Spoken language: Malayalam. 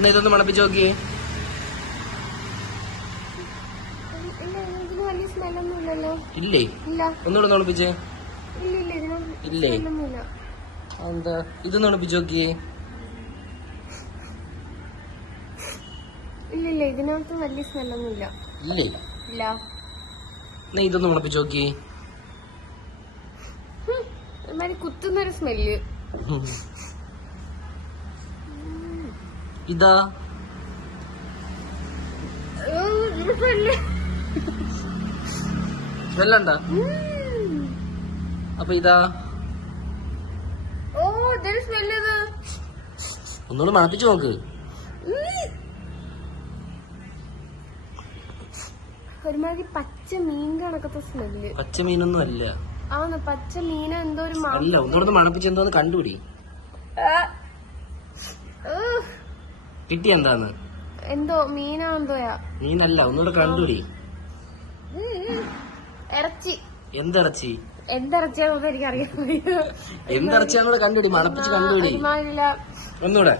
എന്നാ ഇതൊന്ന് മണപ്പിച്ച് നോക്കിയേ. വലിയ സ്മെല്ലൊന്നും ഇല്ലല്ലോ. ഇല്ലേ? ഇല്ല. ഒന്നുകൂടെ മണപ്പിച്ചേ. ഇല്ലേ? എന്താ ഇതൊന്ന് മണപ്പിച്ച് നോക്കിയേ. ഇല്ല, ഇതിനകത്ത് വലിയ സ്മെല്ലൊന്നും ഇല്ല. ഇല്ലേ? ഇല്ല. എന്നാ ഇതൊന്ന് മണപ്പിച്ച് നോക്കിയേ. കുത്തുന്നൊരു സ്മെല്ല്. ഇതാ സ്മെല്ലണ്ടാ? അപ്പൊ ഇതാ സ്മെല്ല്. ഒന്നുകൂടെ മണപ്പിച്ച് നോക്ക്. ഒരുമാതിരി പച്ച മീൻ കണക്കത്തെ സ്മെല്ല്. പച്ച മീനൊന്നും അല്ല. ആന്ന് പച്ച മീന എന്തോ ഒരു അല്ല. ഒന്നുകൂടെ മണപ്പിച്ച് എന്തോന്ന് കണ്ടുപിടി. കിട്ടി എന്താന്ന്? എന്തോ മീനാന്തോയാ. മീനല്ല. ഒന്നുകൂടെ കണ്ടുപിടി. ഇറച്ചി. എന്തിറച്ചി? എന്തിറച്ചിയാണെന്ന് എനിക്കറിയാം. എന്തിറച്ചിയാന്നൂടെ കണ്ടുപിടി. മണപ്പിച്ച് കണ്ടുപിടി. ഒന്നുകൂടെ.